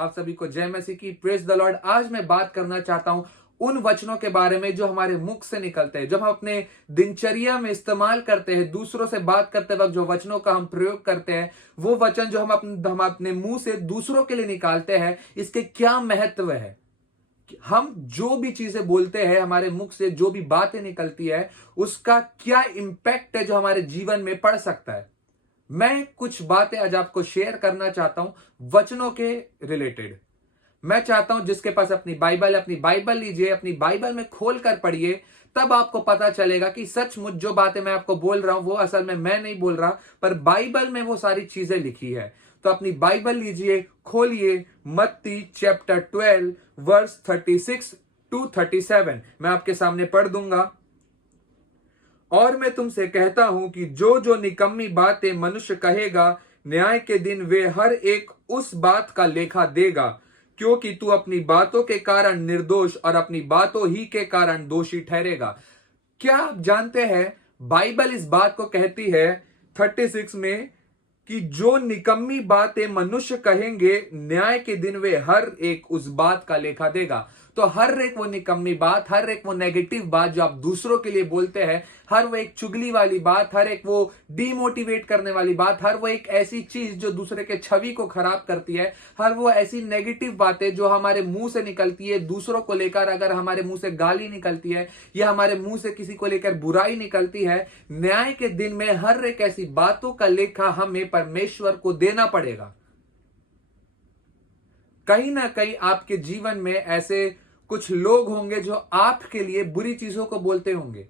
आप सभी को जय मसीह की, प्रेज द लॉर्ड। आज मैं बात करना चाहता हूं उन वचनों के बारे में जो हमारे मुख से निकलते हैं, जब हम अपने दिनचर्या में इस्तेमाल करते हैं, दूसरों से बात करते वक्त जो वचनों का हम प्रयोग करते हैं, वो वचन जो हम अपने मुंह से दूसरों के लिए निकालते हैं, इसके क्या महत्व है। हम जो भी चीजें बोलते हैं, हमारे मुख से जो भी बातें निकलती है, उसका क्या इंपैक्ट है जो हमारे जीवन में पड़ सकता है। मैं कुछ बातें आज आपको शेयर करना चाहता हूं वचनों के रिलेटेड। मैं चाहता हूं जिसके पास अपनी बाइबल लीजिए, अपनी बाइबल में खोल कर पढ़िए, तब आपको पता चलेगा कि सचमुच जो बातें मैं आपको बोल रहा हूं वो असल में मैं नहीं बोल रहा, पर बाइबल में वो सारी चीजें लिखी है। तो अपनी बाइबल लीजिए, खोलिए मत्ती चैप्टर 12 वर्स 36 टू 37। मैं आपके सामने पढ़ दूंगा। और मैं तुमसे कहता हूं कि जो जो निकम्मी बातें मनुष्य कहेगा, न्याय के दिन वे हर एक उस बात का लेखा देगा, क्योंकि तू अपनी बातों के कारण निर्दोष और अपनी बातों ही के कारण दोषी ठहरेगा। क्या आप जानते हैं, बाइबल इस बात को कहती है 36 में कि जो निकम्मी बातें मनुष्य कहेंगे, न्याय के दिन वे हर एक उस बात का लेखा देगा। तो हर एक वो निकम्मी बात, हर एक वो नेगेटिव बात जो आप दूसरों के लिए बोलते हैं, हर वो एक चुगली वाली बात, हर एक वो डीमोटिवेट करने वाली बात, हर वो एक ऐसी चीज जो दूसरे के छवि को खराब करती है, हर वो ऐसी नेगेटिव बातें जो हमारे मुंह से निकलती है दूसरों को लेकर, अगर हमारे मुंह से गाली निकलती है या हमारे मुंह से किसी को लेकर बुराई निकलती है, न्याय के दिन में हर एक ऐसी बातों का लेखा हमें परमेश्वर को देना पड़ेगा। कहीं ना कहीं आपके जीवन में ऐसे कुछ लोग होंगे जो आपके लिए बुरी चीजों को बोलते होंगे,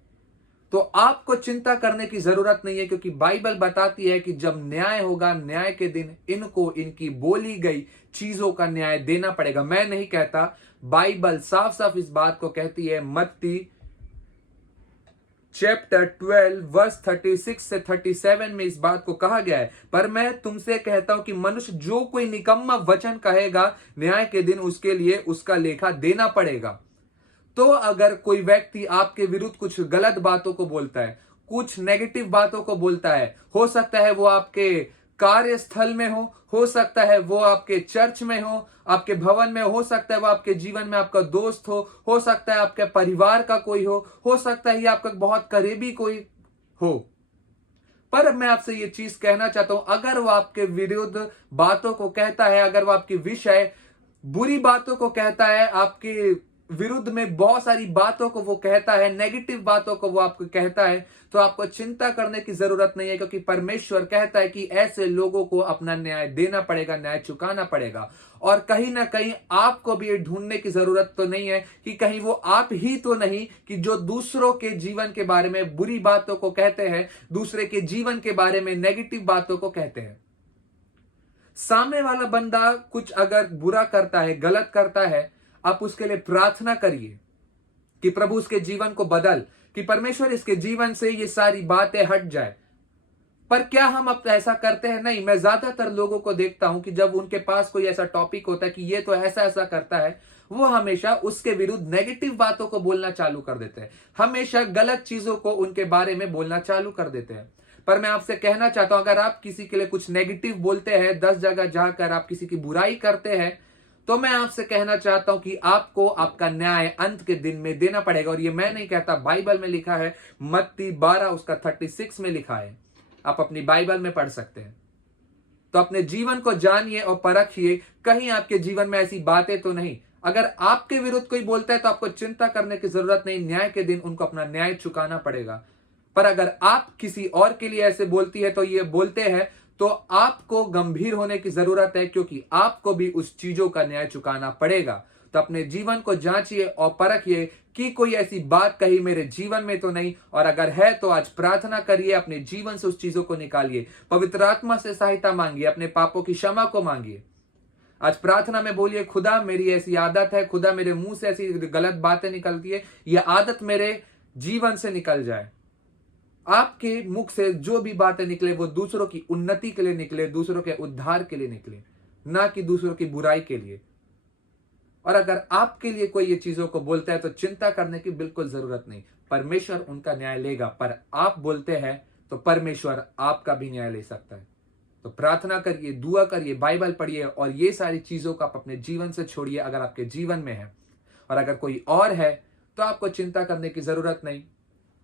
तो आपको चिंता करने की जरूरत नहीं है, क्योंकि बाइबल बताती है कि जब न्याय होगा, न्याय के दिन इनको इनकी बोली गई चीजों का न्याय देना पड़ेगा। मैं नहीं कहता, बाइबल साफ साफ इस बात को कहती है। मत्ती चैप्टर 12 वर्स 36 से 37 में इस बात को कहा गया है, पर मैं तुमसे कहता हूं कि मनुष्य जो कोई निकम्मा वचन कहेगा, न्याय के दिन उसके लिए उसका लेखा देना पड़ेगा। तो अगर कोई व्यक्ति आपके विरुद्ध कुछ गलत बातों को बोलता है, कुछ नेगेटिव बातों को बोलता है, हो सकता है वो आपके कार्यस्थल में हो सकता है वो आपके चर्च में आपके भवन में हो सकता है वो आपके जीवन में आपका दोस्त हो सकता है आपके परिवार का कोई हो सकता है ये आपका बहुत करीबी कोई हो। पर मैं आपसे ये चीज कहना चाहता हूं, अगर वो आपके विरुद्ध बातों को कहता है, अगर वो आपके विषय बुरी बातों को कहता है, आपके विरुद्ध में बहुत सारी बातों को वो कहता है, नेगेटिव बातों को वो आपको कहता है, तो आपको चिंता करने की जरूरत नहीं है, क्योंकि परमेश्वर कहता है कि ऐसे लोगों को अपना न्याय देना पड़ेगा, न्याय चुकाना पड़ेगा। और कहीं ना कहीं आपको भी ये ढूंढने की जरूरत तो नहीं है कि कहीं वो आप ही तो नहीं कि जो दूसरों के जीवन के बारे में बुरी बातों को कहते हैं, दूसरे के जीवन के बारे में नेगेटिव बातों को कहते हैं। सामने वाला बंदा कुछ अगर बुरा करता है, गलत करता है, आप उसके लिए प्रार्थना करिए कि प्रभु उसके जीवन को बदल, कि परमेश्वर इसके जीवन से ये सारी बातें हट जाए। पर क्या हम अब ऐसा करते हैं? नहीं। मैं ज्यादातर लोगों को देखता हूं कि जब उनके पास कोई ऐसा टॉपिक होता है कि ये तो ऐसा ऐसा करता है, वो हमेशा उसके विरुद्ध नेगेटिव बातों को बोलना चालू कर देते हैं, हमेशा गलत चीजों को उनके बारे में बोलना चालू कर देते हैं। पर मैं आपसे कहना चाहता हूं, अगर आप किसी के लिए कुछ नेगेटिव बोलते हैं, 10 जगह जाकर आप किसी की बुराई करते हैं, तो मैं आपसे कहना चाहता हूं कि आपको आपका न्याय अंत के दिन में देना पड़ेगा। और ये मैं नहीं कहता, बाइबल में लिखा है, मत्ती 12 उसका 36 में लिखा है, आप अपनी बाइबल में पढ़ सकते हैं। तो अपने जीवन को जानिए और परखिए, कहीं आपके जीवन में ऐसी बातें तो नहीं। अगर आपके विरुद्ध कोई बोलता है तो आपको चिंता करने की जरूरत नहीं, न्याय के दिन उनको अपना न्याय चुकाना पड़ेगा। पर अगर आप किसी और के लिए ऐसे बोलती है, तो ये बोलते हैं, तो आपको गंभीर होने की जरूरत है, क्योंकि आपको भी उस चीजों का न्याय चुकाना पड़ेगा। तो अपने जीवन को जांचिए और परखिए कि कोई ऐसी बात कही मेरे जीवन में तो नहीं, और अगर है तो आज प्रार्थना करिए, अपने जीवन से उस चीजों को निकालिए, पवित्र आत्मा से सहायता मांगिए, अपने पापों की क्षमा को मांगिए। आज प्रार्थना में बोलिए, खुदा मेरी ऐसी आदत है, खुदा मेरे मुंह से ऐसी गलत बातें निकलती है, यह आदत मेरे जीवन से निकल जाए। आपके मुख से जो भी बातें निकले वो दूसरों की उन्नति के लिए निकले, दूसरों के उद्धार के लिए निकले, ना कि दूसरों की बुराई के लिए। और अगर आपके लिए कोई ये चीजों को बोलता है तो चिंता करने की बिल्कुल जरूरत नहीं, परमेश्वर उनका न्याय लेगा। पर आप बोलते हैं तो परमेश्वर आपका भी न्याय ले सकता है। तो प्रार्थना करिए, दुआ करिए, बाइबल पढ़िए और ये सारी चीजों को आप अपने जीवन से छोड़िए अगर आपके जीवन में है। और अगर कोई और है तो आपको चिंता करने की जरूरत नहीं,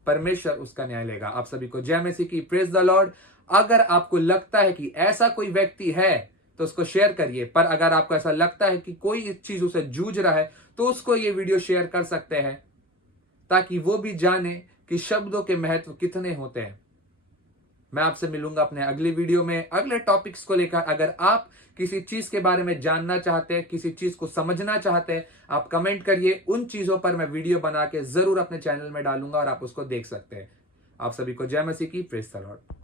परमेश्वर उसका न्याय लेगा। आप सभी को जय मसीह की, प्रेज द लॉर्ड। अगर आपको लगता है कि ऐसा कोई व्यक्ति है तो उसको शेयर करिए, पर अगर आपको ऐसा लगता है कि कोई इस चीज उसे जूझ रहा है तो उसको ये वीडियो शेयर कर सकते हैं ताकि वो भी जाने कि शब्दों के महत्व कितने होते हैं। मैं आपसे मिलूंगा अपने अगली वीडियो में अगले टॉपिक्स को लेकर। अगर आप किसी चीज के बारे में जानना चाहते हैं, किसी चीज को समझना चाहते हैं, आप कमेंट करिए। उन चीजों पर मैं वीडियो बना के जरूर अपने चैनल में डालूंगा और आप उसको देख सकते हैं। आप सभी को जय मसीह की, प्रेज द लॉर्ड।